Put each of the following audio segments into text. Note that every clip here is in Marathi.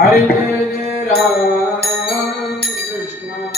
हरे जय जय राम कृष्ण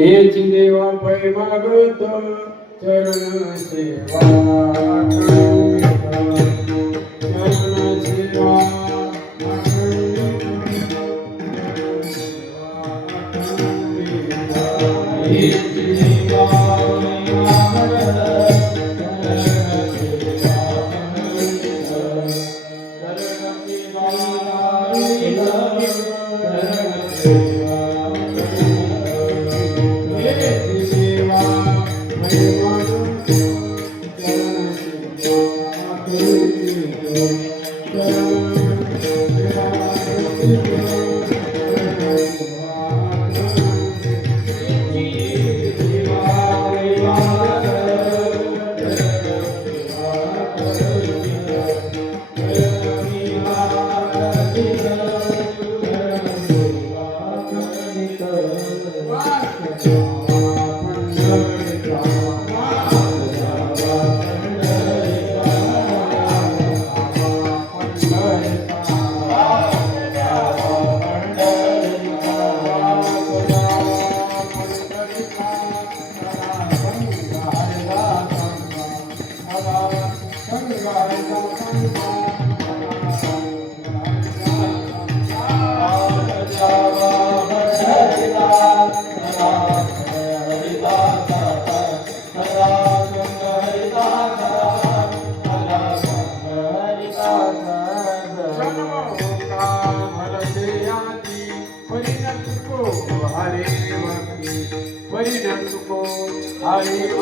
हेच देवा पै मागतो चरण सेवा चरण सेवा हेच देवा Hare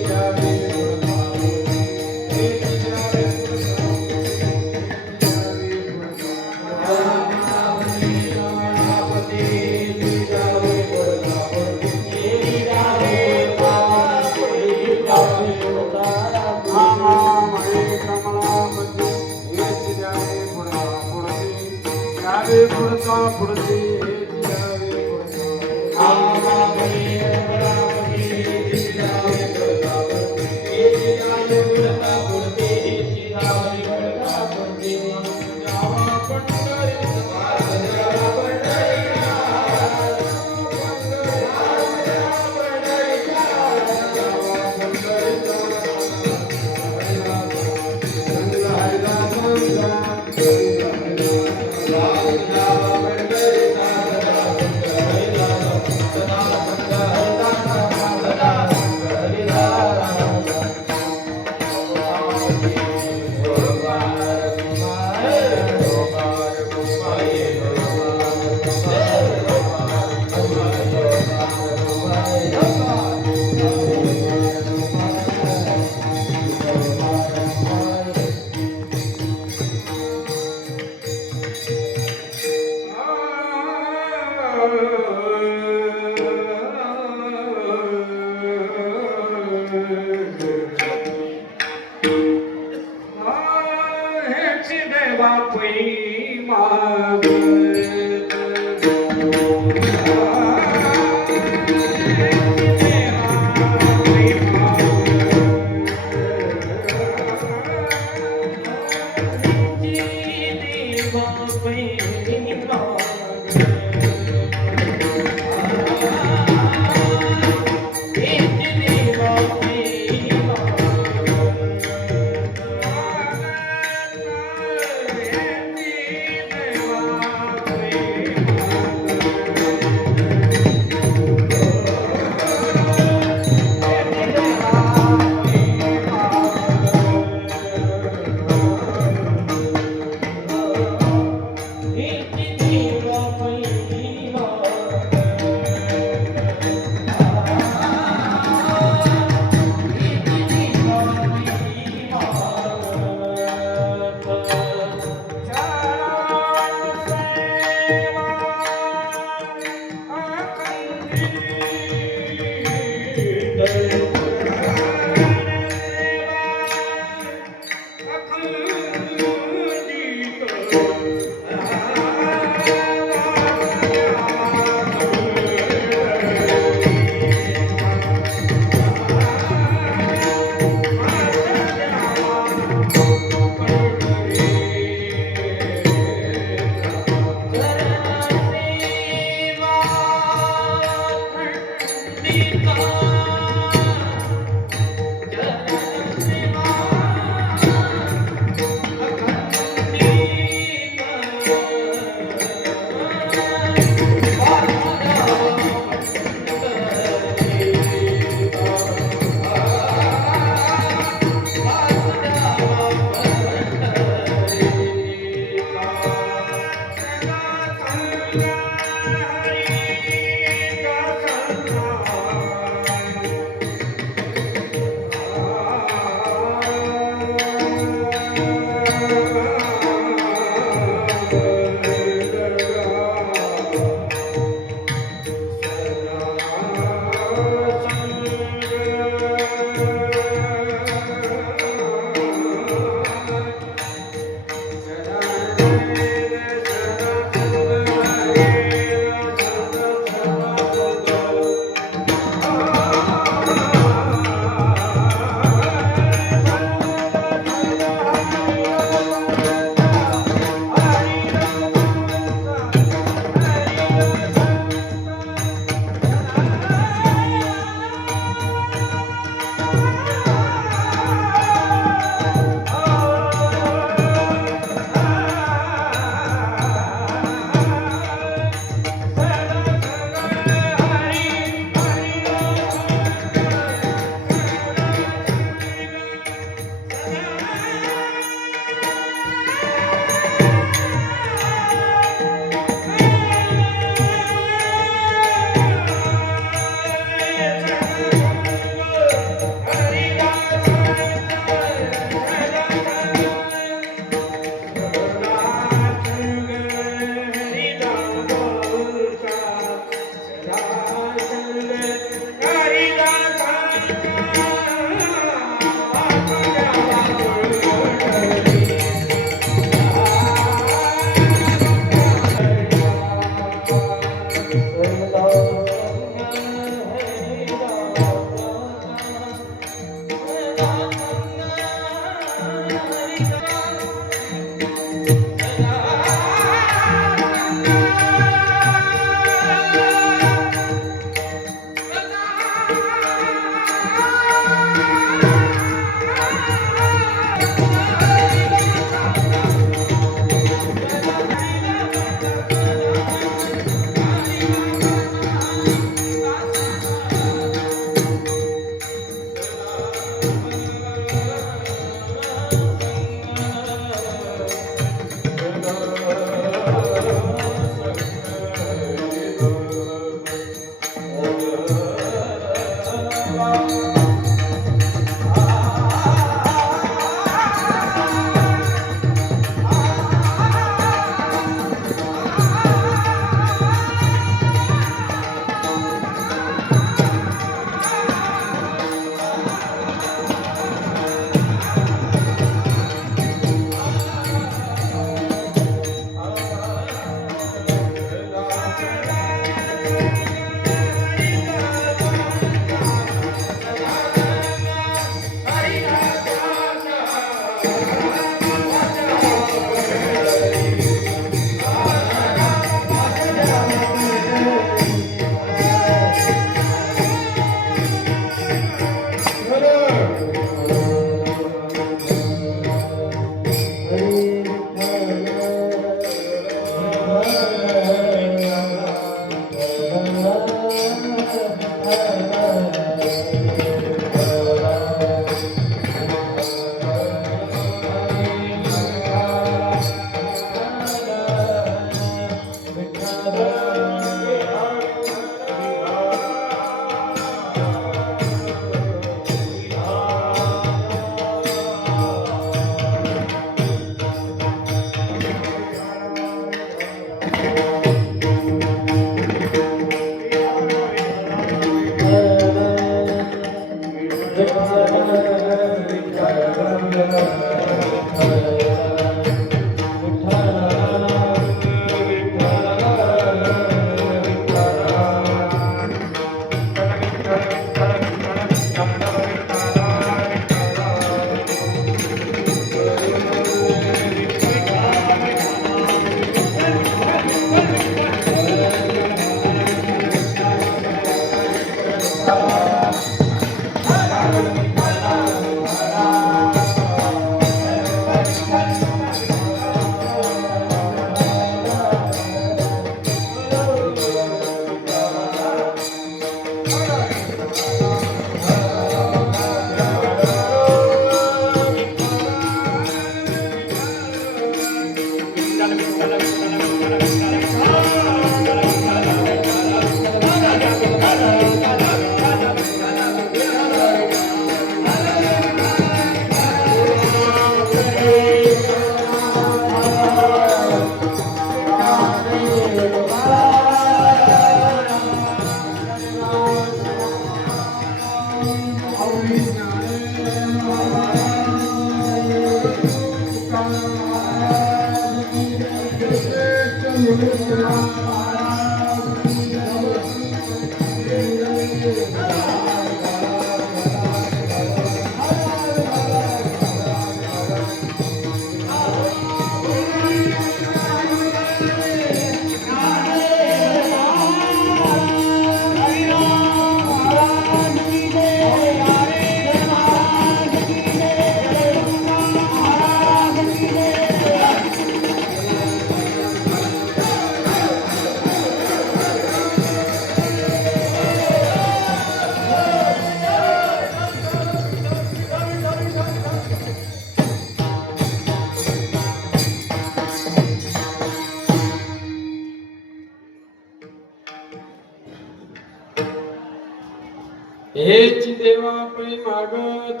हेच देवा प्रेमागत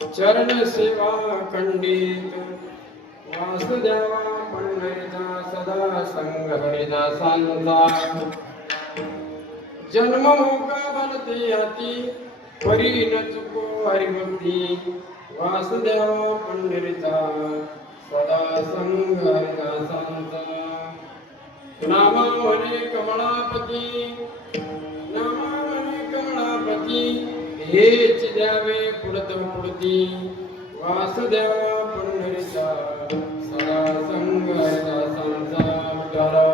चरण सेवा खंडित वासुदेवा पंढरीचा सदा संग हरिदासांचा जन्म मोका बनते हाती परी न चुको हरिभक्ती वासुदेवा पंढरीचा सदा संग हरिदासांचा नामा म्हणे कमळापती नामा कमळापती हेच द्यावे पुढत पुढती वासुदेवा पंढरीचा सदा संग हरिदासांचा विठाला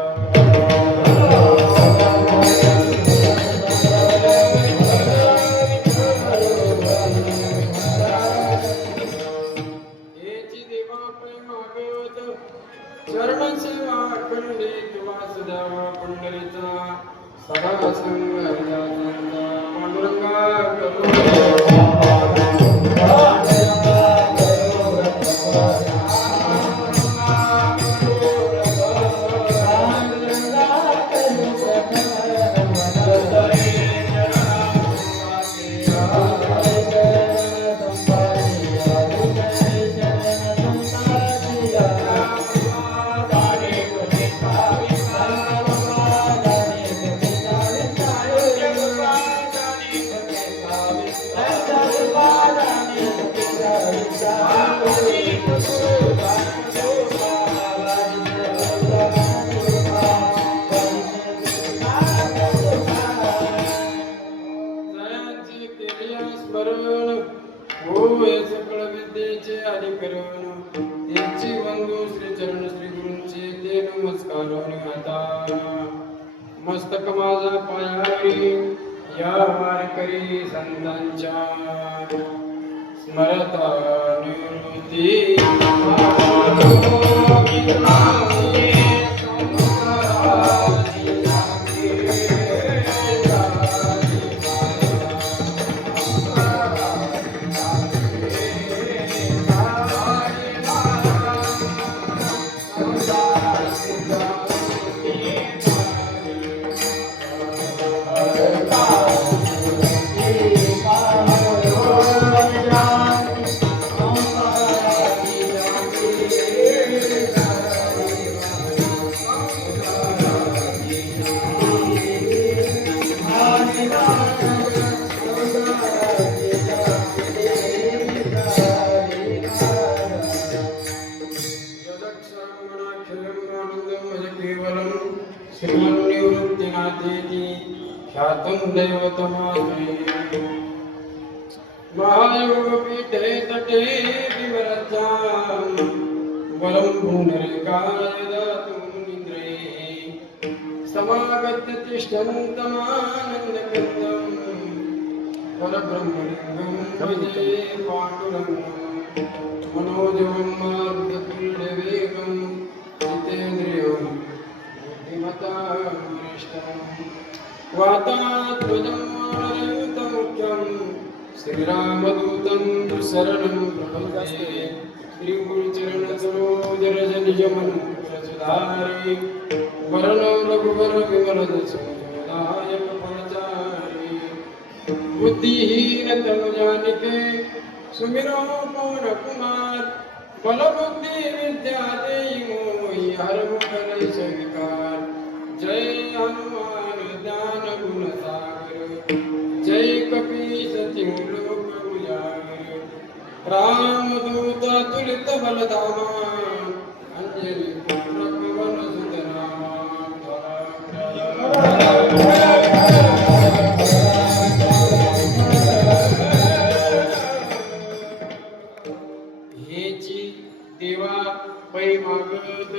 हेची देवा प्रेमागत चरण सेवा खंडित वासुदेवा पंढरीचा सदा संग हरिदासांचा पांडुरंगा करुणा मस्तक माझा पायावरी या वारकरी संतांच्या स्मरता निवृत्ती दैवतमाश्रये महायोगपीठे तटे विवरताम् वरं पुनरेकाय दातुं निद्रये समागत्य तिष्ठन्तमानन्दकन्दम् परब्रह्मलिङ्गं भजे पाण्डुरङ्गम् मनोजवं मार्गक्रीडवेगं जितेन्द्रियं बुद्धिमतां वरिष्ठं वातात्मजं मानरयुतमुख्यं श्रीरामदूतं शरणं प्रपद्ये श्रीगुरुचरणसरोजरजनिजमनुप्रसुधारि वरणो रघुवर विमलदसोदायक फलचारि बुद्धिहीन तनुजानिके सुमिरो पवन कुमार बल बुद्धि विद्या देहि मोहि हरहु कलेश विकार जय हनुमान ज्ञान गुण सागर जय कपीस तिहु लोक उजागर रामदूत तुलित बलधामा अंजलि पुत्र पवन सुत नामा हेची देवा पै मागत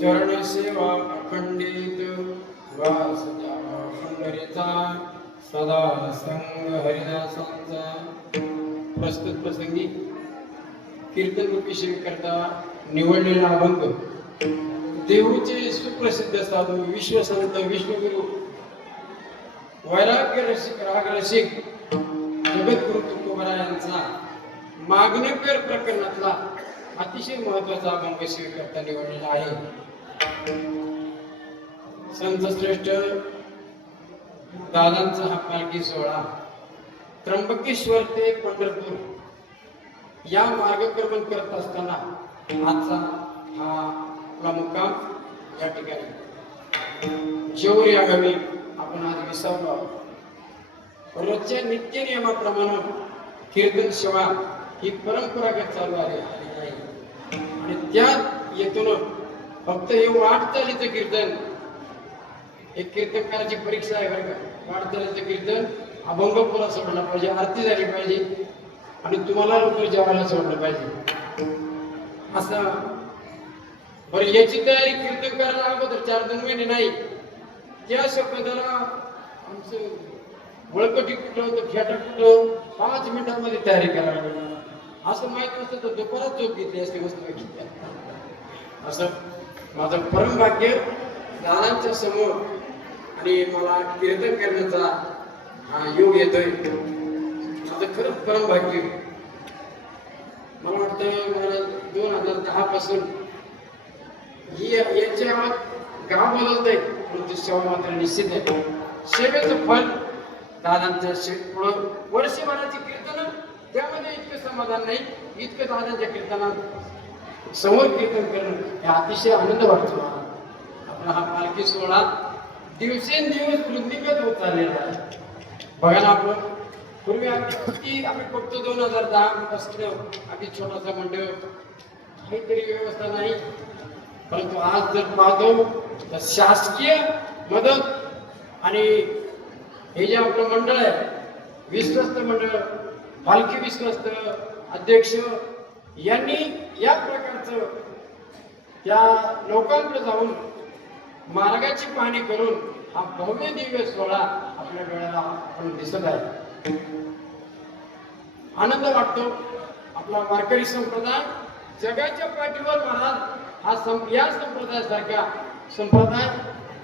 चरण सेवा अखंडित वास जावा पंढरीचा सदा संग हरिदासांचा प्रस्तुत प्रसंगी कीर्तन रूपी करता निवडलेला अभंग देऊचे सुप्रसिद्ध साधू विश्वसंत विष्णुगुरु वैराग्य रसिक राग रसिक जगद्गुरु तुकोबरायांचा मागणेकर प्रकरणातला अतिशय महत्वाचा अभंग करता निवडलेला आहे. संत श्रेष्ठ दादांचा हा पालखी सोहळा त्र्यंबकेश्वर ते पंढरपूर या मार्गक्रमण करत असताना आजचा हा आपला मुक्काम या ठिकाणी जेऊर या गावी आपण आज विसावलो आहोत. रोजच्या नित्य नियमाप्रमाणे कीर्तन सेवा ही परंपरागत चालू आहे आणि त्यात येथून फक्त हे वाटचालीचं कीर्तन एक कीर्तनकाराची परीक्षा आहे बरं का. वाटचालीचं कीर्तन अभंग पुरा सोडला पाहिजे, आरती झाली पाहिजे आणि तुम्हाला लवकर जेवायला सोडलं पाहिजे असं. बरं याची तयारी कीर्तन करायला अगोदर 4-2 महिने नाही. त्या शब्दाला आमचं बळकटी कुठं होतं खेटर कुठं 5 मिनिटांमध्ये तयारी करायला असं माहित नसतं तर दुपारात झोप घेतली असते मस्त असं. माझं परम भाग्य दादांच्या समोर आणि मला कीर्तन करण्याचा हा योग येतोय. माझं खरंच परम भाग्य. मला वाटतं मला 2010 पासून याच्या गाव बदलतंय परंतु सेवा मात्र निश्चित आहे. सेवेचं फल दादांचं पुढं वर्षभराची कीर्तन त्यामध्ये इतकं समाधान नाही इतकं दादांच्या कीर्तनात समोर कीर्तन करणं हे अतिशय आनंद वाटतो मला. आपला हा पालखी सोहळा दिवसेंदिवस वृद्धिगत होत चाललेला आहे. बघा ना आपण पूर्वी आम्ही फक्त 2010 पासून अगदी छोटासा मंडळ काहीतरी व्यवस्था नाही. परंतु आज जर पाहतो तर शासकीय मदत आणि हे जे आपलं मंडळ आहे विश्वस्त मंडळ पालखी विश्वस्त अध्यक्ष यांनी या प्रकारचं त्या लोकांकडे जाऊन मार्गाची पाहणी करून हा भव्य दिव्य सोहळा आपल्या डोळ्याला आपण दिसत आहे. आनंद वाटतो. आपला वारकरी संप्रदाय जगाच्या पाठीवर महाराज हा या संप्रदायासारखा संप्रदाय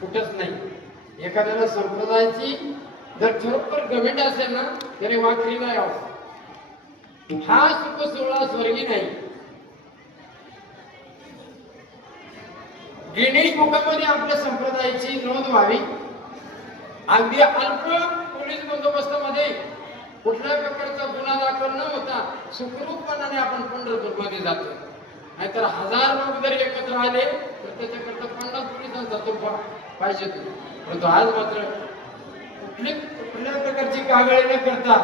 कुठंच नाही. एखाद्याला संप्रदायाची जर खरोखर गमेंट असेल ना त्याने वाकरी नाही यावं. हा सुख सोहळा स्वर्गी नाही. गिनीज बुकामध्ये आपल्या संप्रदायाची नोंद व्हावी. अगदी अल्प पोलीस बंदोबस्तामध्ये कुठल्याही प्रकारचा गुन्हा दाखल न होता सुखरूपपणाने आपण पंढरपूर मध्ये जातो. नाहीतर 1000 लोक जर एकत्र आले तर त्याच्याकरता 50 पोलिसांचा तोफा पाहिजे. परंतु आज मात्र कुठल्या प्रकारची कागळी न करता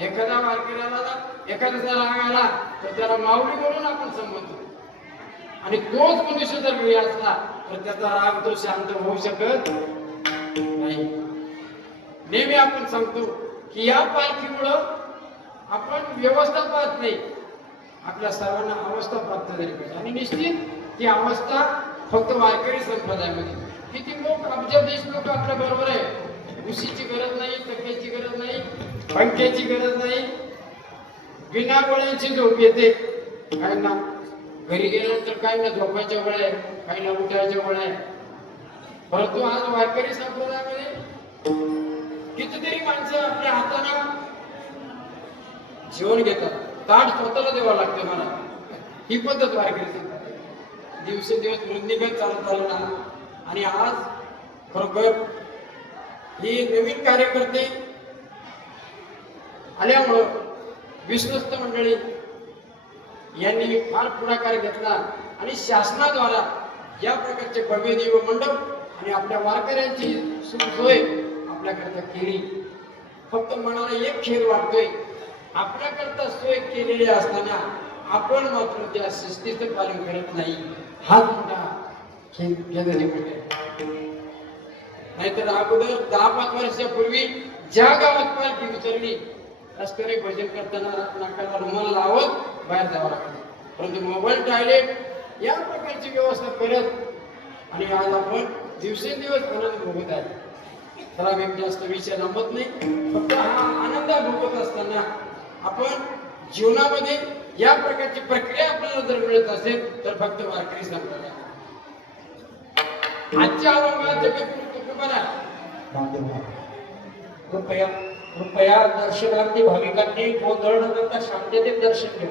एखाद्या वारकऱ्याला एखाद्याचा राग आला तर त्याला माऊली म्हणून आपण संबोधतो आणि तोच मनुष्य जर वेळ असला तर त्याचा राग तो शांत होऊ शकत नाही. नेहमी आपण सांगतो की या पालखीमुळं आपण व्यवस्था पाहत नाही, आपल्या सर्वांना अवस्था प्राप्त झाली पाहिजे. आणि निश्चित ती अवस्था फक्त वारकरी संप्रदायामध्ये. किती लोक अब्जाधीश लोक आपल्या बरोबर आहे. उशीची गरज नाही, तक्याची गरज नाही, पंख्याची गरज नाही, बिना गोळ्यांची झोप येते. काय ना घरी गेल्यानंतर काय ना झोपायच्या गोळ्या आहे, काही ना उठायच्या गोळ्या आहे. परंतु आज वारकरी संप्रदायामध्ये कितीतरी माणसं आपल्या हाताने जेवण घेतात, ताट स्वतःला द्यावं लागतं मला. ही पद्धत वारकरी संप्रदाय दिवसेंदिवस वृद्धिगत चालत आलं ना. आणि आज खरोखर ही नवीन कार्यकर्ते आल्यामुळं विश्वस्त मंडळी यांनी फार पुढाकार घेतला आणि शासनाद्वारा या प्रकारचे भव्य दिव्य मंडप आणि आपल्या वारकऱ्यांची सोय आपल्याकरता केली. फक्त मनाला एक खेद वाटतोय, आपल्याकरता सोय केलेली असताना आपण मात्र त्या शिस्तीचं पालन करत नाही. हा मोठा खेदाची गोष्ट आहे. नाहीतर अगोदर 10-5 वर्षापूर्वी ज्या गावात पालखी उतरली, रस्त्याने भजन करताना नाकाला रुमाल लावत बाहेर जावं लागतं. परंतु मोबाईल टॉयलेट या प्रकारची व्यवस्था करत आणि आज आपण दिवसेंदिवस आनंद भोगत आहे. तर आम्ही जास्त विषय लांबत नाही. फक्त हा आनंद भोगत असताना आपण जीवनामध्ये या प्रकारची प्रक्रिया आपल्याला जर मिळत असेल तर फक्त वारकरी संप्रदाय. आजच्या अवंगात जगद्गुरु तुकोबाराय कृपया कृपया दर्शनार्थी भाविकांनी गोंधळ न करता शांततेत दर्शन घ्या.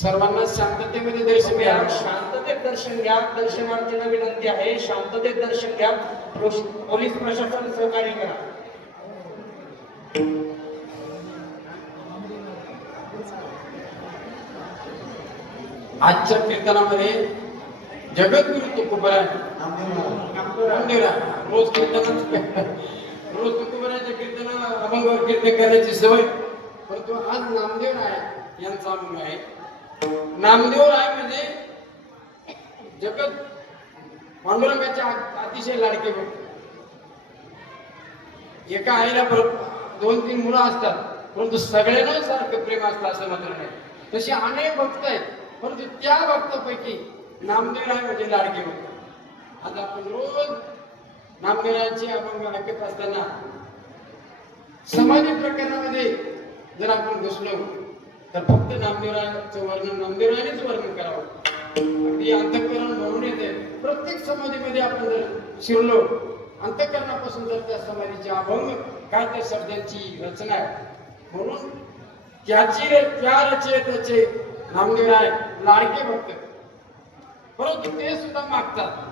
सर्वांना शांततेमध्ये दर्शन घ्या. शांततेत दर्शन घ्या. दर्शनार्थींना विनंती आहे, शांततेत दर्शन घ्या. पोलीस प्रशासन सहकार्य करा. आजच्या कीर्तनामध्ये जगद्गुरु तुकोबाराय रोज रोज तुकोबारायच्या कीर्तन अभंगावर कीर्तन करण्याची सवय. परंतु आज नामदेव राय यांचा अभंग आहे. नामदेव राय म्हणजे जगत पांडुरंगाचे अतिशय लाडके भक्त. एका आईला 2-3 मुलं असतात, परंतु सगळ्यांना सारखं प्रेम असतं असं मात्र नाही. तसे अनेक भक्त आहेत, परंतु त्या भक्तापैकी नामदेव राय म्हणजे लाडके भक्त. आता आपण रोज नामदेवरायांचे अभंग ऐकत असताना समाधी प्रकरणामध्ये जर आपण घुसलो तर फक्त नामदेवरायांचं वर्णन नामदेवरायांनीच वर्णन करावं. अगदी अंतःकरण भरून येते. प्रत्येक समाधीमध्ये आपण जर शिरलो, अंतःकरणापासून जर त्या समाधीचे अभंग काय त्या शब्दांची रचना आहे. म्हणून त्या रचयितेचे नामदेवराय लाडके भक्त. परंतु ते सुद्धा मागतात.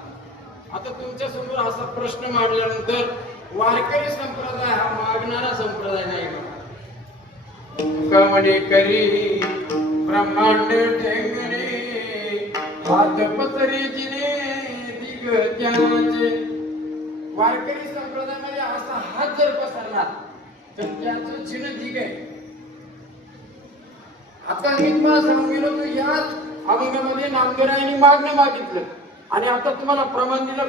आता तुमच्या समोर असा प्रश्न मांडल्यानंतर वारकरी संप्रदाय हा मागणारा संप्रदाय नाही. कमने करी ब्रह्मांड ठेंगणे हात पसरी जिने दिगत्याचे. वारकरी संप्रदायामध्ये असा हात जर पसरणार तर त्याचं चिन्ह दिग आहे. आता मी तुम्हाला सांगून गेलो तर याच अभंगामध्ये नामदेवरायांनी मागणं मागितलं आणि आता तुम्हाला प्रमाण दिलं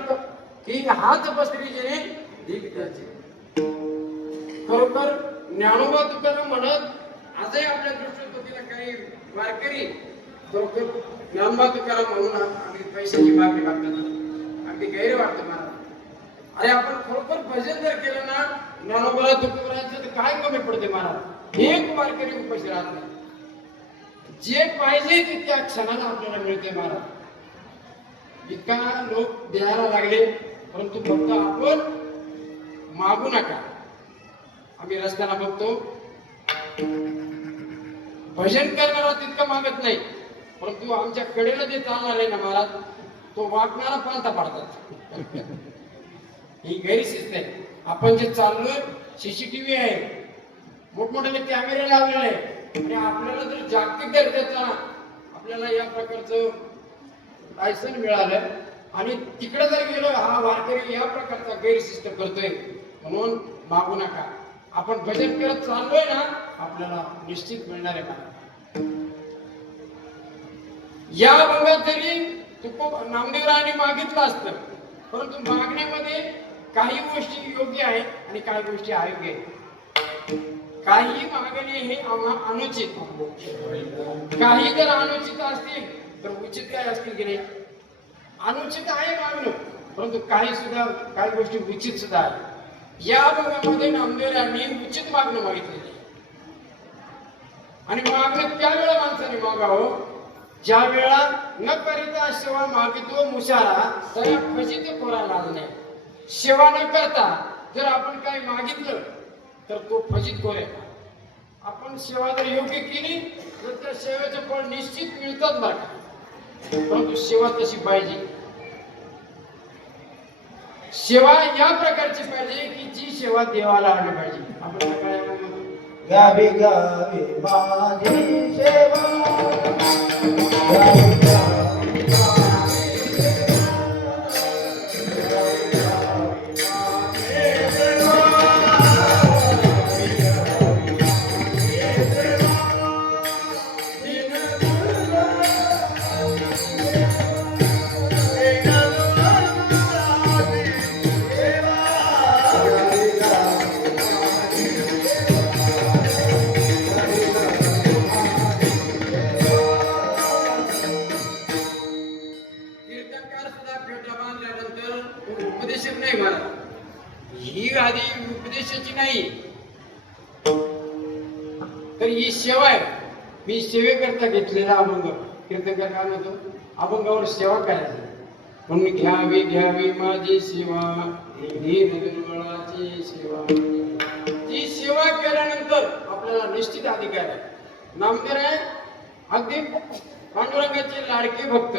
की हात पसरी जिने दिगत्याचे. खरोखर ज्ञानोबा तुकाराम म्हणत आजही आपल्या दृष्टीला काही वारकरी खरोखर ज्ञानोबा तुकाराम म्हणून आम्ही पैशाची मागणी मागतात. अगदी गैर वाटतं मला. अरे आपण खरोखर भजन जर केलं ना ज्ञानोबा तुकारामांचं तर काय कमी पडते महाराज. एक वारकरी उपाशी राहत नाही. जे पाहिजे ते त्या क्षणाला आपल्याला मिळते महाराज. इतका लोक द्यायला लागले, परंतु फक्त आपण मागू नका. आम्ही रस्त्याला बघतो भजन करणारा तितकं मागत नाही, परंतु आमच्या कडेला जे चालणार आहे ना महाराज तो वाकणारा पालथा पाडतात. ही गैरशिस्त आहे. आपण जे चाललोय सीसीटीव्ही आहे, मोठमोठे कॅमेरे लावलेले आहे आणि आपल्याला जर जागतिक दर्जाचा आपल्याला या प्रकारचं लायसन मिळालं आणि तिकडे जर गेलो हा वारकरी या प्रकारचा गैरशिस्त करतोय म्हणून मागू नका. आपण भजन करत चाललोय ना आपल्याला निश्चित मिळणार आहे. या अभंगात जरी नामदेवरायांनी मागितलं असतं, परंतु मागण्यामध्ये काही गोष्टी योग्य आहे आणि काही गोष्टी अयोग्य आहे. काही मागणे हे अनुचित, काही जर अनुचित असतील तर उचित काय असतील की नाही. अनुचित आहे मागणं, परंतु काही गोष्टी उचित सुद्धा आहे. या भागामध्ये नामदेवांनी उचित मागणं मागितलेली आणि मागणं त्यावेळेला माणसाने मागावं ज्या वेळा न करिता सेवा मागितो मुशारा त्या फजित कोरा लाजणे. सेवा न करता जर आपण काही मागितलं तर तो फजित कोर आहे. आपण सेवा जर योग्य केली तर त्या सेवेचं फळ निश्चित मिळतात बरं, परंतु सेवा तशी पाहिजे. सेवा या प्रकारची पाहिजे की जी सेवा देवाला आली पाहिजे. आपण काय गावी गावी माझी सेवा, गावी गावी उपदेशक नाही मला, ही गादी उपदेशाची नाही तर ही सेवा आहे. मी सेवेकरता घेतलेला अभंग. कीर्तनकार काय म्हणतो, अभंगावर सेवा करायची म्हणून घ्यावी घ्यावी माझी सेवा, धीर निर्मळाची सेवा. ती सेवा केल्यानंतर आपल्याला निश्चित अधिकार आहे. नामदेव आहे अगदी पांडुरंगाचे लाडके भक्त.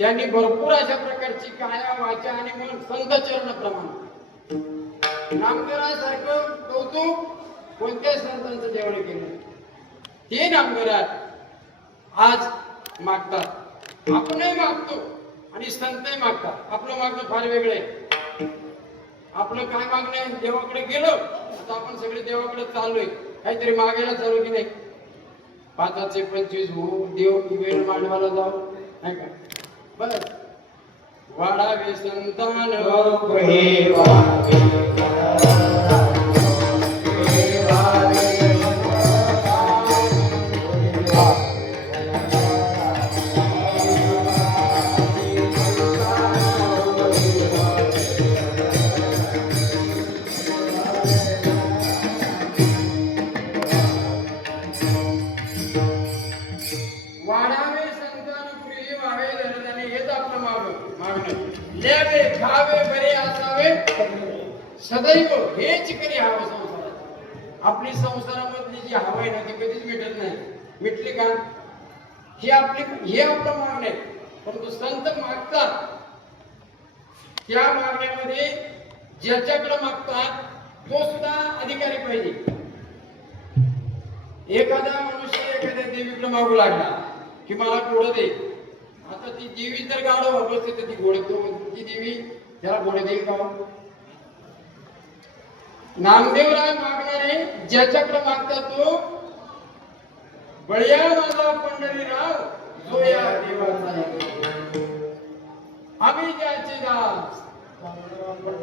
त्यांनी भरपूर अशा प्रकारची काया वाचा आणि मन संत चरणप्रमाणे नामदेवासारखं कौतुक कोणत्याही संतांचं जेवण केलं. ते नामदेव आज मागतात, आपणही मागतो आणि संतही मागतात. आपलं मागणं फार वेगळं आहे. आपलं काय मागणं आहे, देवाकडे गेलो आता आपण सगळे देवाकडे चाललोय, काहीतरी मागायला चालू की नाही. 5चे 25 हो, देव वेळ मांडवाला जाऊ नाही का. बस वाढावे संतान ल्यावे खावे बरे असावे सदैव हेच करी हवं संसारात. आपली संसारामधली जी हवा आहे ना ती कधीच मिटत नाही. मिटली का हे आपलं मागणं आहे. परंतु संत मागतात त्या मागण्यामध्ये ज्याच्याकडे मागतात तो सुद्धा अधिकारी पाहिजे. एखादा मनुष्य एखाद्या देवीकडे मागू लागला की मला घोडं दे. आता ती देवी जर गाढव बसते तर ती ती देवी त्याला घोडं देईल का. नामदेवराय मागणारे ज्याच्याकडे मागतात तो बळ्या माझा पंढरीराव जो या देवाचा आहे. आम्ही ज्याचे दास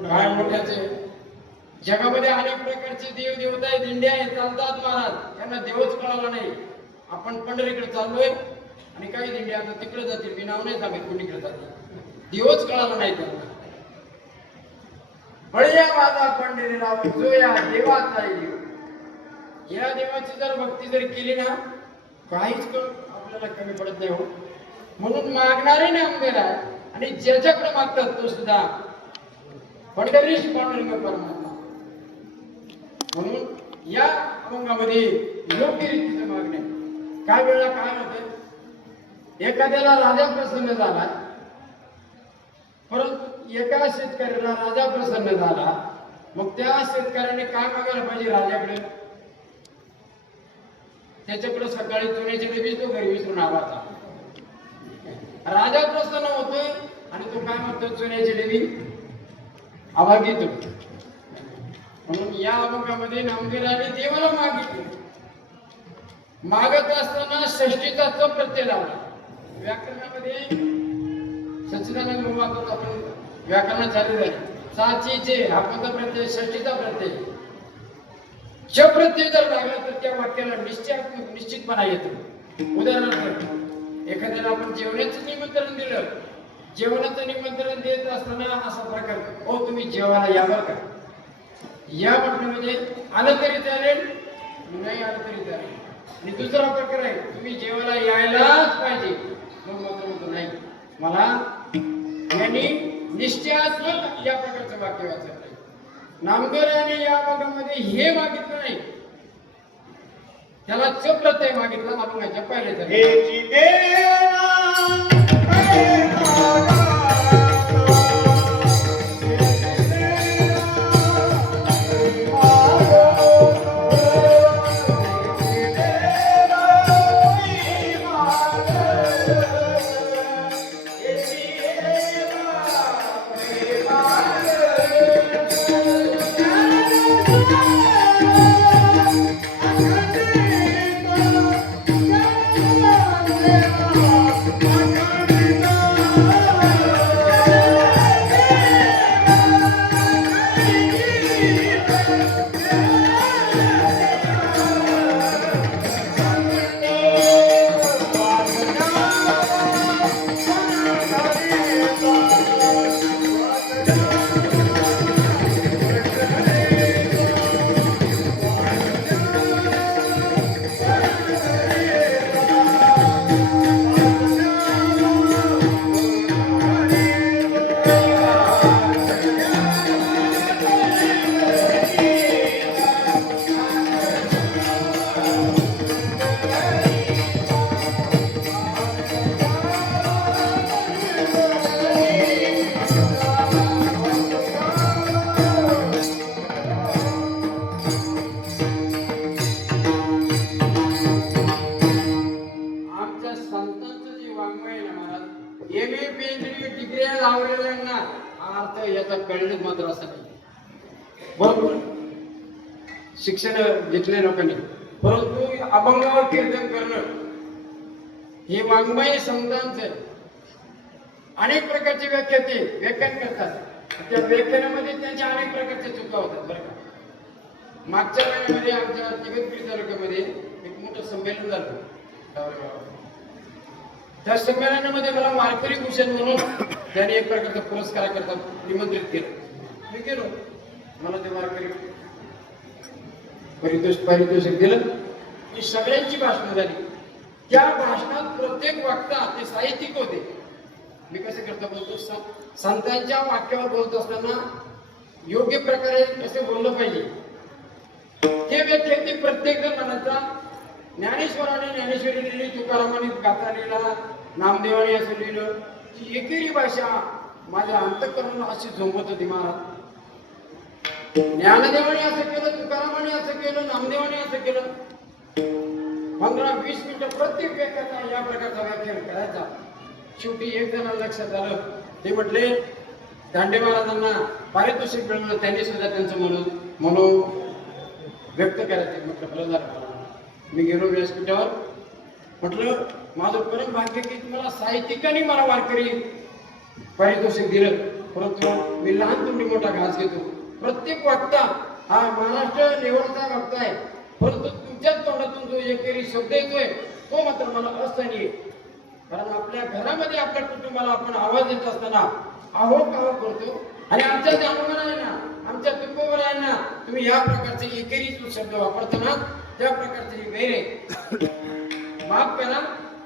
काय मोठ्याचे. जगामध्ये अनेक प्रकारचे देव देवता आहेत, दिंड्या आहेत, चालतात महाराज. त्यांना देवच कळाला नाही. आपण पंढरीकडे चाललोय आणि काही दिंड्या आता तिकडे जातील, मी नाव नाही सांगत कोणीकडे जातील. देवच कळाला नाही त्यांना. बळ्या माझा पंढरीराव जो या देवाचा आहे देव. या देवाची जर भक्ती जर केली ना काहीच आपल्याला कमी पडत नाही हो. म्हणून मागणारे नामदेव आहे आणि ज्याच्याकडे मागतात तो सुद्धा पंढरीश पांडुरंग परमात्मा. म्हणून या अभंगामध्ये योग्य रीतीचं मागणे. काय वेळा काय होतं, एखाद्याला राजा प्रसन्न झाला, परंतु एका शेतकऱ्याला राजा प्रसन्न झाला, मग त्या शेतकऱ्याने काय मागायला पाहिजे राजाकडे. त्याच्याकडे सकाळी चुन्याचे डबे तो घरी विसरून आवाचा. राजा प्रसन्न होतोय आणि तो काय म्हणतो चुन्याचे डबी आवाज घेतो. म्हणून या अभंगामध्ये नामदेवाने देवाला मागितले. मागत असताना षष्टीचा च प्रत्यय लावला. व्याकरणामध्ये सच्चिदानंद भगवान आपण व्याकरण चालू झाले. साचीचे हा पदप्रत्यय षष्टीचा प्रत्यय. च प्रत्यय जर लागला तर त्या वाक्याला निश्चितपणा येतो. उदाहरणार्थ एखाद्याला आपण जेवणाचं निमंत्रण दिलं, जेवणाचं निमंत्रण देत असताना असा प्रकार, हो तुम्ही जेवायला या बरं का, या म्हटलं म्हणजे आलं तरी चालेल, नाही आलं तरी चालेल. आणि दुसरा प्रकार आहे, तुम्ही जेवायला यायलाच पाहिजे, मग मात्र म्हणतो नाही मला यांनी निश्चयात्मक या प्रकारचं वाक्य वाचत नाही. नामदेवाने या भागामध्ये हे मागितलं नाही, त्याला च प्रत्यय मागितला. अभंगाच्या पहिल्या हेची देवा कळलं मात्र असं नाही. बरोबर शिक्षण घेतले लोकांनी, परंतु अभंगावर कीर्तन करणं हे वाङ्मय संतांचं अनेक प्रकारची व्याख्या ते व्याख्यान करतात. त्या व्याख्यानामध्ये त्यांच्या अनेक प्रकारच्या चुका होतात बरं का. मागच्या महिन्यामध्ये आमच्या जगतपुरी तालुक्यामध्ये एक मोठं संमेलन झालं. त्या संमेलनामध्ये मला वारकरी भूषण म्हणून त्याने एक प्रकारचा पुरस्कार करता निमंत्रित केलं. मी गेलो, मला ते वारकरी पारितोषिक दिलं. ही सगळ्यांची भाषणं झाली. त्या भाषणात प्रत्येक वक्ता ते साहित्यिक होते. मी कसं करता बोलतो, संतांच्या वाक्यावर बोलत असताना योग्य प्रकारे कसं बोललं पाहिजे ते व्याख्या ते प्रत्येक जण म्हणायचा. ज्ञानेश्वराने ज्ञानेश्वरी लिहिली, तुकारामाने गाथा लिहिला, नामदेवाने असं लिहिलं. ती एकेरी भाषा माझ्या अंतःकरणाला अशी झोंबत होती महाराज. ज्ञानदेवाने असं केलं, तुकारामाने असं केलं, नामदेवाने असं केलं. 15-20 मिनिटं प्रत्येक व्याख्याचा या प्रकारचा व्याख्यान करायचा. शेवटी एक जणांना लक्षात आलं, ते म्हटले दांडे महाराजांना पारितोषिक मिळवलं, त्यांनी सुद्धा त्यांचं म्हणून व्यक्त करायचे. म्हटलं बरं झालं. मी गेलो व्यासपीठावर, म्हटलं माझं परम भाग्य की तुम्हाला साहित्यिकांनी मला वारकरी पारितोषिक दिलं, परंतु मी लहान तुमची मोठा घास घेतो. प्रत्येक वक्ता हा महाराष्ट्र लेवलचा वक्ता आहे, परंतु तुमच्याच तोंडातून जो एकेरी शब्द येतोय तो मात्र मला असहनीय. कारण आपल्या घरामध्ये आपल्या कुटुंबाला आपण आवाज देत असताना आहो काहो करतो, आणि आमच्या जानवरांना आमच्या तुकोबरांना तुम्ही या प्रकारचे एकेरी शब्द वापरताना त्या प्रकारचे गैरे माफ करा.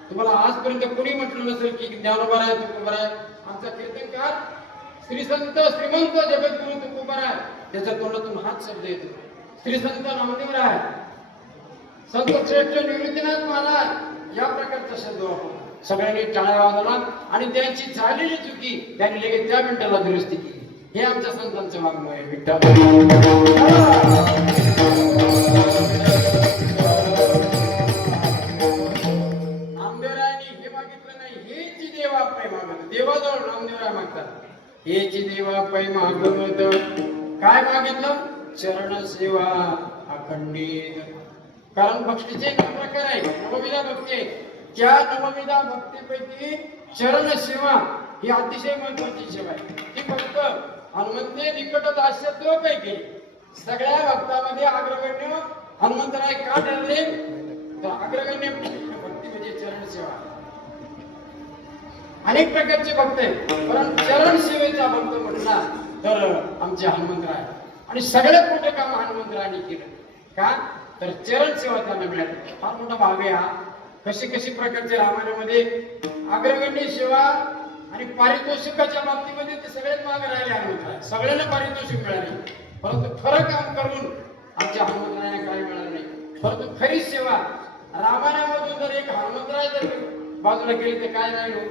तुम्हाला आजपर्यंत कोणी म्हटलं नसेल की ज्ञानोबा आहे, तुकोबा आहे. आमचा कीर्तनकार श्री संत श्रीमंत जगद्गुरु तुकोबा आहे, त्याच्या तोंडातून हाच शब्द येतो. श्री संत नामदेव आहे, संत श्रेष्ठ निवृत्तीनाथ महाराज या प्रकारचा शब्द वापरतो. सगळ्यांनी टाळ्या वाजवला आणि त्यांची झालेली चुकी त्यांनी लगेच त्या मिनिटाला दुरुस्ती केली. हे आमच्या संतांचं वाङ्मय आहे. विठ्ठल नामदेवरायांनी हे मागितलं नाही, हेची देवा पै मागत. देवाजवळ नामदेवराय मागतात, हेची देवा पै मागत. काय मागितलं? चरण सेवा अखंडित. कारण भक्तीचे एक प्रकार आहे, नवविधा भक्ती आहे. त्या नवविधा भक्तीपैकी चरण सेवा ही अतिशय महत्वाची सेवा आहे. ती फक्त हनुमंते निकट दास्यत्व पैकी सगळ्या भक्तामध्ये अग्रगण्य हनुमंतराय का ठरले तर अग्रगण्य भक्ती म्हणजे चरण सेवा. अनेक प्रकारचे भक्त आहेत परंतु चरण सेवेचा भक्त म्हटला तर आमचे हनुमंतराय आणि सगळ्यात मोठे काम हनुमंतरायांनी केलं का तर चरण सेवा त्यांना मिळाली. फार मोठा भाग आहे हा. कशी कशी प्रकारचे रामायणामध्ये अग्रगण्य सेवा आणि पारितोषिकाच्या बाबतीमध्ये ते सगळ्यात मागे राहिले हनुमंतराय. सगळ्यांना पारितोषिक मिळाले परंतु खरं काम करून आमच्या हनुमंतरायांना काही मिळालं नाही. परंतु खरी सेवा रामायणामधून जर एक हनुमंतराय जर बाजूला गेले तर काय राहिलो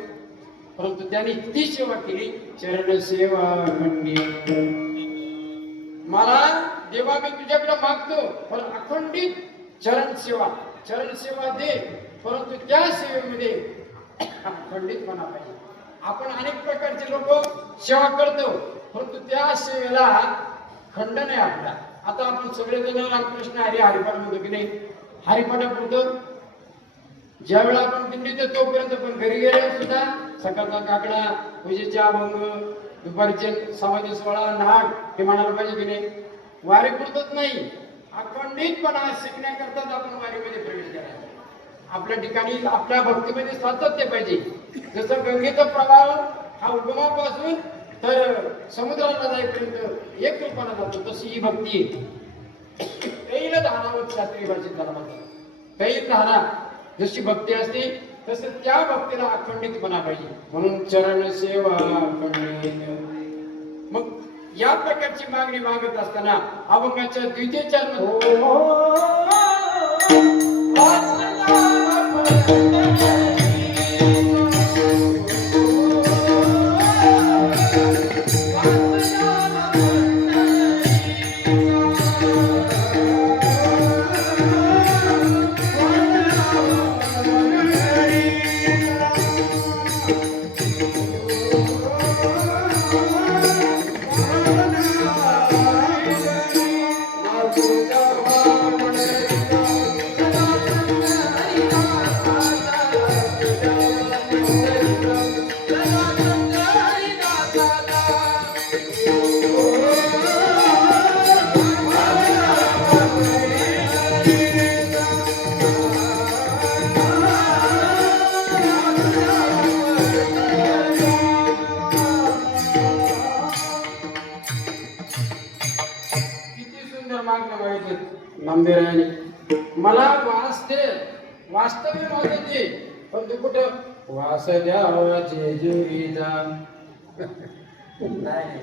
परंतु त्यांनी ती सेवा केली चरण सेवा खंडी. मला देवा मी तुझ्याकडे मागतो पण अखंडित चरण सेवा दे परंतु त्या सेवेमध्ये खंडितपणा पाहिजे. आपण अनेक प्रकारचे लोक सेवा करतो परंतु त्या सेवेला खंड नाही आपला. आता आपण सगळेजण रामकृष्ण हरिपाठ म्हणतो की नाही. हरिपाठापुरतं ज्या वेळा आपण दिंडीत तोपर्यंत पण घरी गेले सुद्धा सकाळचा काकडा पूजेचा अभंग दुपारचे समाधी सोहळा नाट हे म्हणायला पाहिजे की नाही. वारी पुरतच नाही अखंडितपणा शिकण्याकरताच आपण वारीमध्ये प्रवेश करायचा. आपल्या ठिकाणी आपल्या भक्तीमध्ये सातत्य पाहिजे. जसं गंगेचा प्रवाह हा उगमापासून तर समुद्राला जाईपर्यंत एक रूपाने जातो तशी ही भक्ती आहे. तैल धारावत शास्त्रीय भाषेत त्याला म्हणतात. तैल धारा जशी भक्ती असते तसं त्या भक्तीला अखंडितपणा पाहिजे म्हणून चरण सेवा खंडित. मग या प्रकारची मागणी मागत असताना अभंगाच्या द्वितीय चरण नामदेवाने मला वास्तव्य मागते पण तू कुठं वास द्यावा जेजुरीचा नाही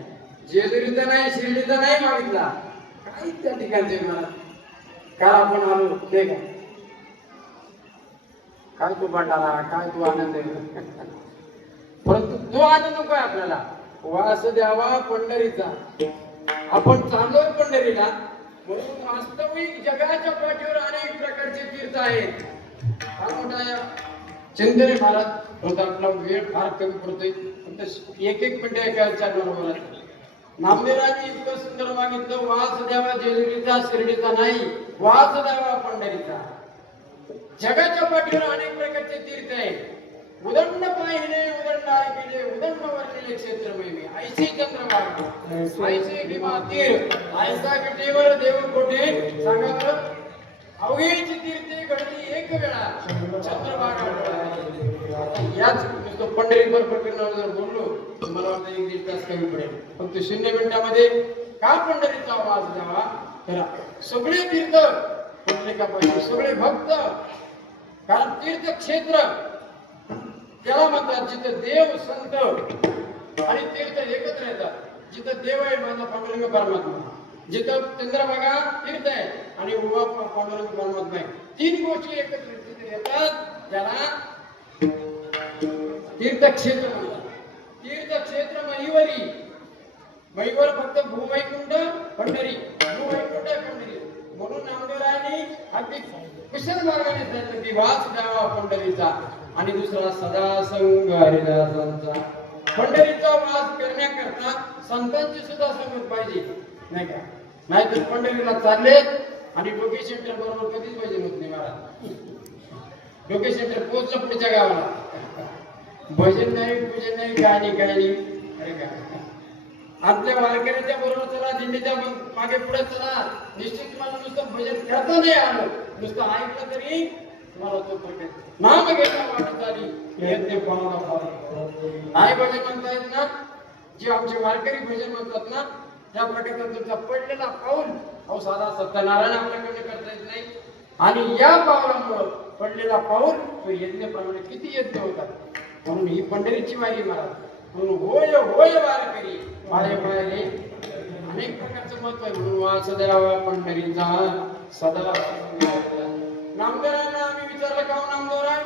जेजुरीचा नाही शिर्डीचा नाही मागितला काय त्या ठिकाणचे मला काय आपण आलो ते काय तू भंडारा काय तू आनंद आहे परंतु तो आनंद नको आहे आपल्याला वास द्यावा पंढरीचा. आपण चाललोय पंढरीला म्हणून वास्तविक जगाच्या पाठीवर अनेक प्रकारचे तीर्थ आहेत. फार मोठा चिंतने महाराज होता. आपला वेळ फार कमी पडतोय फक्त एक मिनिट ऐकायच्या बरोबर. नामदेवांनी इतकं सुंदर मागितलं वास द्यावा जेजुरीचा शिर्डीचा नाही वास द्यावा पंढरीचा. जगाच्या पाठीवर अनेक प्रकारचे तीर्थ आहेत. उदंड पाहिले उदंड ऐकले उदंड वर्णिले क्षेत्र महिमे ऐशी चंद्रभागा ऐसे भीमा तीर ऐसा विटेवर देव कोठे सांगा बरं. अवघेची तीर्थे घडली एक वेळा चंद्रभागा. याच पंढरीपर प्रकरणावर जर बोललो तर मला वाटतं एक दीड तास कमी पडेल. फक्त 0 मिनिटामध्ये का पंढरीचा आवाज द्यावा तर सगळे तीर्थ कुठले का पाहिजे सगळे भक्त. कारण तीर्थक्षेत्र त्याला म्हणतात जिथं देव संत आणि तीर्थ एकत्र येतात. जिथं देव आहे माझा पांडुरंग परमात्मा जिथं चंद्रभागा तीर्थ आहे आणि उभा पांडुरंग परमात्मा आहे. 3 गोष्टी एकत्र येतात त्याला तीर्थक्षेत्र म्हणतात. तीर्थक्षेत्र महिवरी महिवर फक्त भूवैकुंठ पंढरी भूवैकुंठ पंढरी म्हणून नामदेवरायांनी अगदी कुशल मार्गाने सांगितलं की वास द्यावा पंढरीचा. आणि दुसरा सदा संग हरिदासांचा. पंढरीचा वास करण्याकरता संतांची सुद्धा संगत पाहिजे नाही का. नाहीतर पंढरीला चालले आणि डोके सेंटर बरोबर कधीच पाहिजे होत नाही महाराज. डोके सेंटर पोहोचलं पुढच्या गावाला भजन नाही पूजन नाही गाणी गाणी अरे का आपल्या वारकऱ्याच्या बरोबर चला, दिंडीच्या मागे पुढे चला. निश्चित तुम्हाला नुसतं भजन करता नाही आलं, नुसतं ऐकलं तरी तुम्हाला तो प्रकार नाम घेता वाटत आली यज्ञ पावला पावला. नाही भजन म्हणता येत ना, जे आमचे वारकरी भजन म्हणतात ना, त्या प्रकारचा तुमचा पडलेला पाऊल अहो साधा सत्यनारायण आपल्याकडे करता येत नाही. आणि या पावलामुळं पडलेला पाऊल तो यज्ञप्रमाणे किती यज्ञ होतात. म्हणून ही पंढरीची वारी महाराज. म्हणून होय होय वारकरी वारे वारे अनेक प्रकारचं महत्व आहे. म्हणून वासुदेवा पंढरीचा सदा नामदेवांना आम्ही विचारलं का हो नामदेवराय,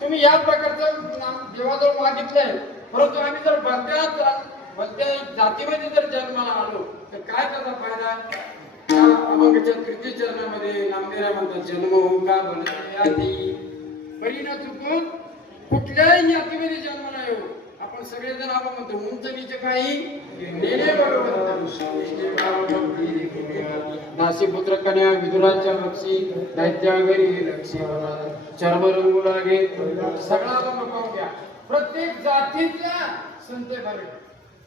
तुम्ही या प्रकारचं नाम देवाजवळ मागितलंय, परंतु आम्ही जर भलत्या जातीमध्ये जर जन्माला आलो तर काय त्याचा फायदा. त्या अभंगाच्या तृतीय चरणामध्ये नामदेवराय म्हणतात, जन्म हो का भलत्या याती परी न चुकून कुठल्याही जातीमध्ये जन्माला येऊ. आपण सगळेजण आपण म्हणतो उंच नीच काही नेणे बरोबर दासी पुत्र कन्या विदुराच्या लक्षी दैत्या घरी लक्षी चर्म रंगू लागे सगळा रंग पाहून घ्या. प्रत्येक जातीतल्या संत भरले,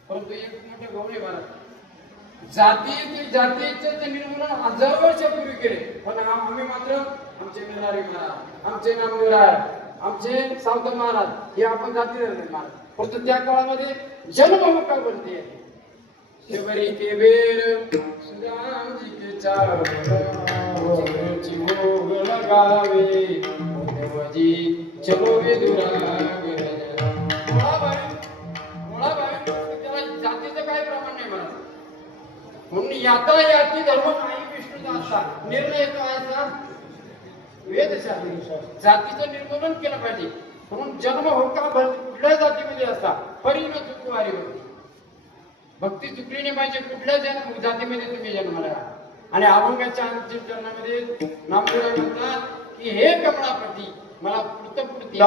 परंतु एक मोठे गौरव भारत जातीचं ते निर्मूलन हजारो वर्षापूर्वी केले. पण आम्ही मात्र आमचे मिळणारे महाराज, आमचे नामदेवराय, आमचे सावत महाराज हे आपण जातीला महाराज. परंतु त्या काळामध्ये जन्म का बोलते शिवरी के बेर सुदाम जी के चाव चिरोची भोग लगावे देवजी चलो विदुरा त्याला जातीचं काही प्रमाण नाही मला. म्हणून याता याती धर्म नाही विष्णूचा असा निर्णय तो असा वेदशास्त्र जातीचं निर्मूलन केलं पाहिजे. म्हणून जन्म हो का कुठल्या जातीमध्ये असता परी न चुकवारी होती. भक्ती चुकली नाही पाहिजे कुठल्या जातीमध्ये तुम्ही जन्माला. आणि अभंगाच्या अंतिम चरणामध्ये नामदेवराय म्हणतात की हे कमळापती मला पुढती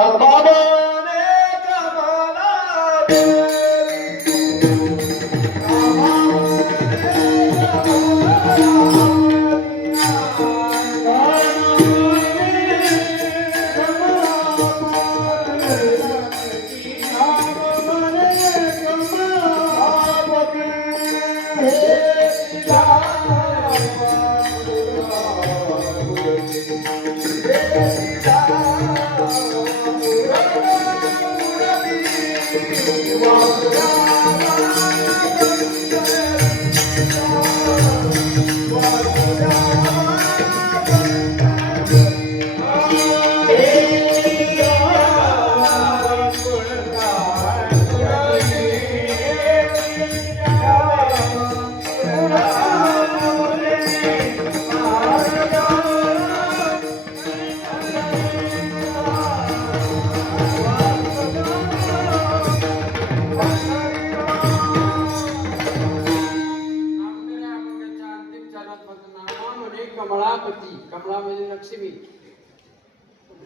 कमळापती. कमळा म्हणजे लक्ष्मी.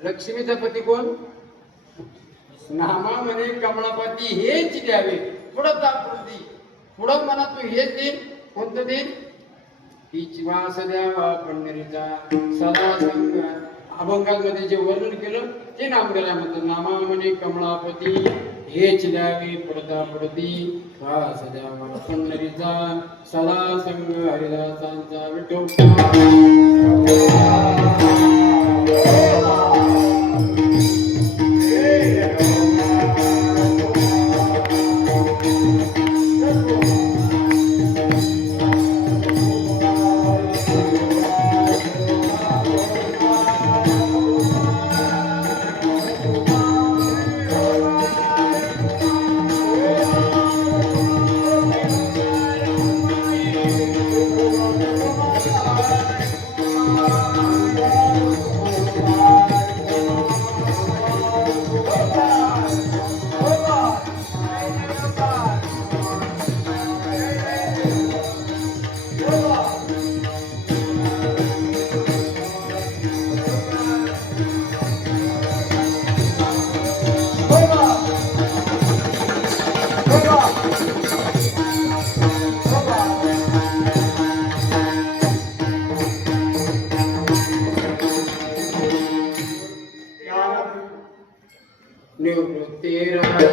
लक्ष्मीचा पती कोण. नामा म्हणे कमळापती हेच द्यावे. पुढं दाखवती पुढं मला तू हेच देईन. कोणतं देईन. हीच वास द्यावा पंढरीचा सदा संग. अभंगामध्ये जे वर्णन केलं ते नामदेवराय म्हणतात. नामा म्हणे कमळापती हेच द्यावे पडता पडती वास द्यावा पंढरीचा सदा संग हरिदासांचा विठोबा. निवृत्ती राया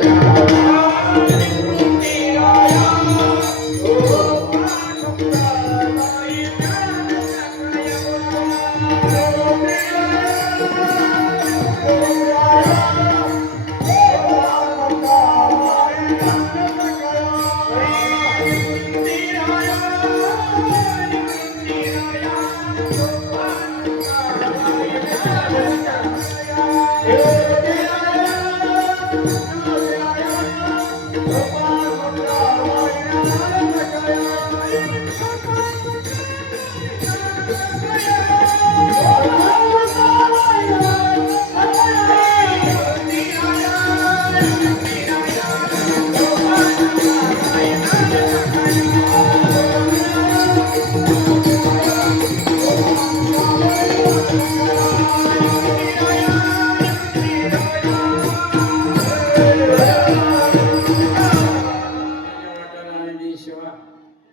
आणि शिवा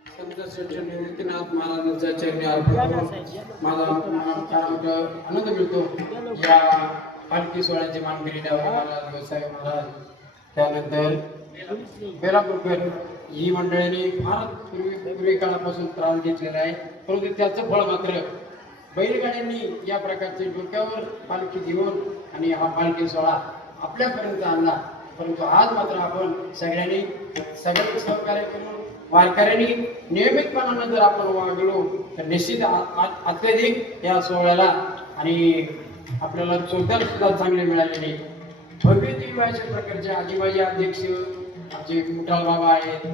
संत श्रेष्ठ निवृत्तीनाथ महाराजांच्या चरणी अर्पण करून मला आनंद मिळतो. या पालखी सोहळ्याचे मानकरी डावरे महाराज, गोसावी महाराज, त्यानंतर बेलापूरकर ही मंडळींनी फार पूर्वी काळापासून त्रास घेतलेला आहे, परंतु त्याचं फळ मात्र बैलगाड्यांनी या प्रकारचे डोक्यावर पालखी घेऊन आणि हा पालखी सोहळा आपल्यापर्यंत आणला. परंतु आज मात्र आपण सगळ्यांनी सगळ्यांनी सहकार्य करून वारकऱ्यांनी नियमितपणानं जर आपण वागलो तर निश्चित अत्यधिक या सोहळ्याला आणि आपल्याला चोरदार सुद्धा चांगले मिळालेले भव्य दिव्य अशा प्रकारचे आजीबाजी अध्यक्ष आमचे मुठाल बाबा आहेत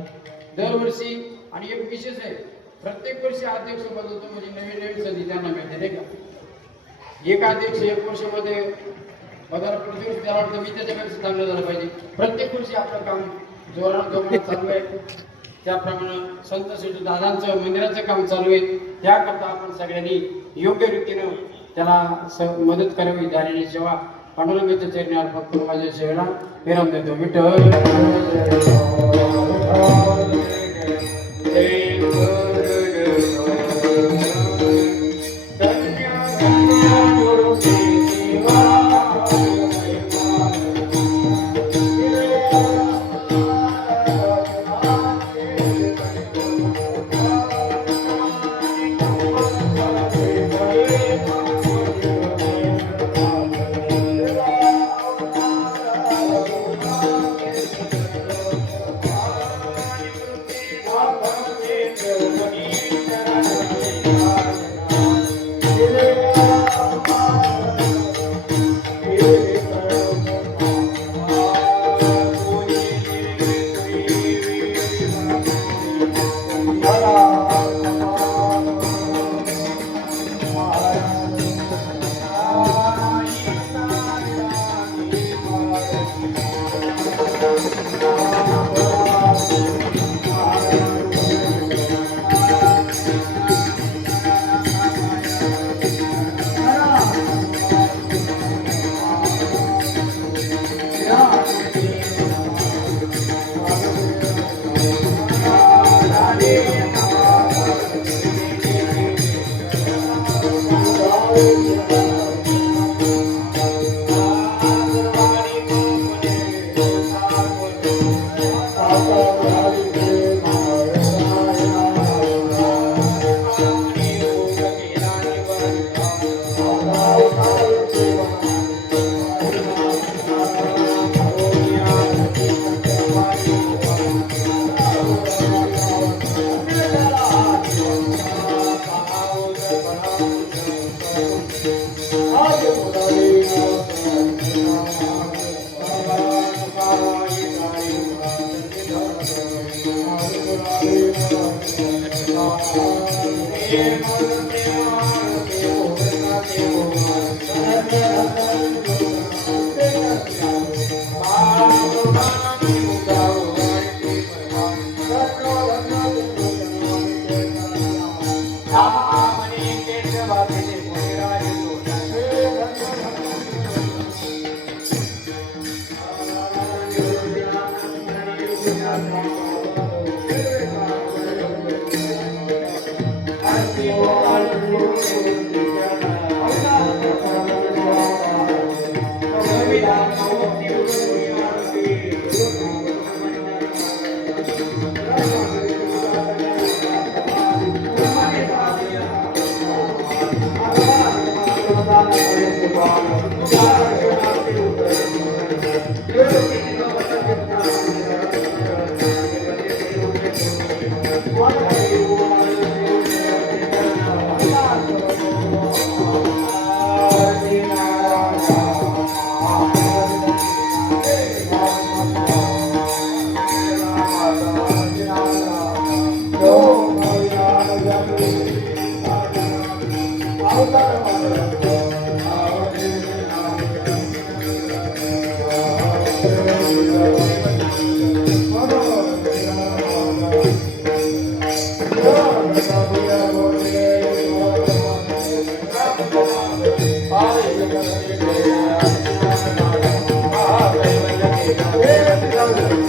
दरवर्षी. आणि एक विशेष आहे, प्रत्येक वर्षी अध्यक्ष बदलतो म्हणजे नवीन नवीन संधी त्यांना मिळते नाही का. एक अध्यक्ष एक वर्षामध्ये बघायला पुढच्या त्याला वाटतं मी त्याच्यापेक्षा चांगलं झालं पाहिजे. प्रत्येक वर्षी आपलं काम जोरात चालू आहे. त्याप्रमाणे संत श्रेष्ठ दादांचं मंदिराचं काम चालू आहे. त्याकरता आपण सगळ्यांनी योग्य रीतीनं त्याला मदत करावी. झालेली सेवा पांडुरंगाच्या चरणी अर्पण करून माझ्या सेवेला विराम देतो. विठ्ठल दैवत केलं